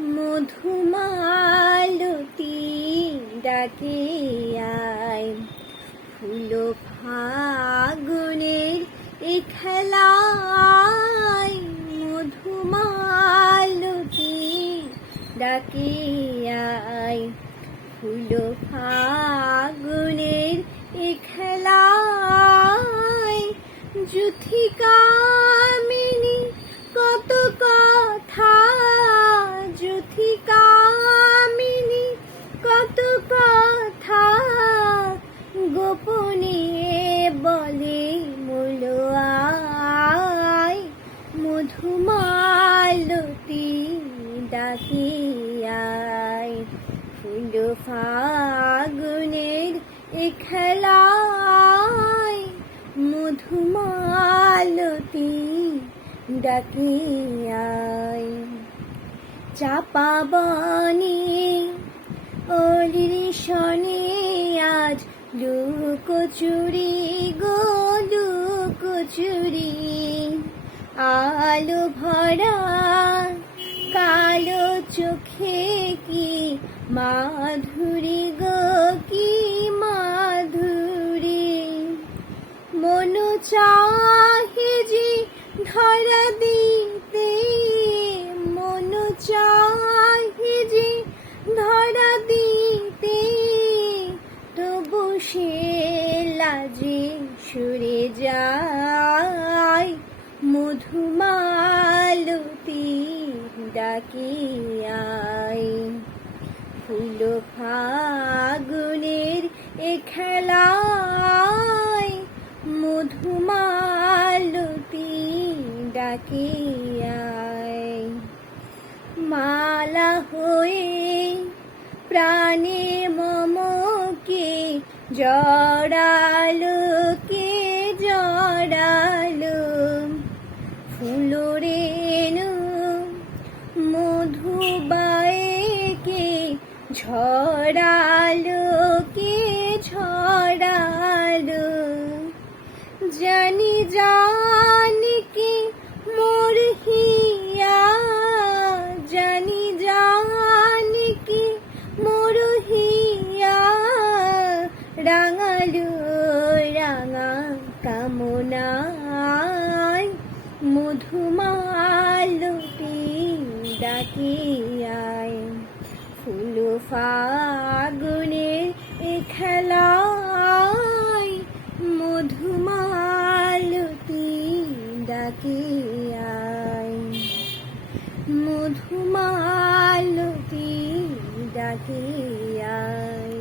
মধুমালতী ডাকে আয়, ফুল ফাগুনের এ খেলায়। মধুমালতী ডাকে আয়, ফুল ফাগুনের এ খেলায়। যুথিকামিনী কত কথা, যুথিকামিনী কত কথা, গোপনে বলে মলোয়ায়। মধুমালতী ডাকে আয়, ফুল ফাগুনের এ খেলায়। মধুমালতী ডাকে আয়। চাপা বনে অলির শনে আজ লুকোচুরি গো লুকোচুরি। আলো ভরা কালো চোখে কি মাধুরী গো কি মাধুরী। মন চাহে যে ধরা দিতে, মন চাহে যে ধরা দিতে, তবু সে লাজে সরে যায়। মধুমালতী ডাকে আয়, ফুল ফাগুনের এ খেলায়। মধুমালতী ডাকে আয়। মালা হয়ে প্রাণে মমকে জড়ালো কে জড়ালো। ফুলরেণু মধুবায়কে ঝরালো কে ঝরালো। জানি জানি কি মোর হিয়া, জানি জানি কি মোর হিয়া। রাঙালো রাঙা কামনায়, মধুমালতী ডাকে আয়। ফুল ফাগুনের এ খেলায়। মধুমালতী ডাকে আয়, মধুমালতী ডাকে আয়।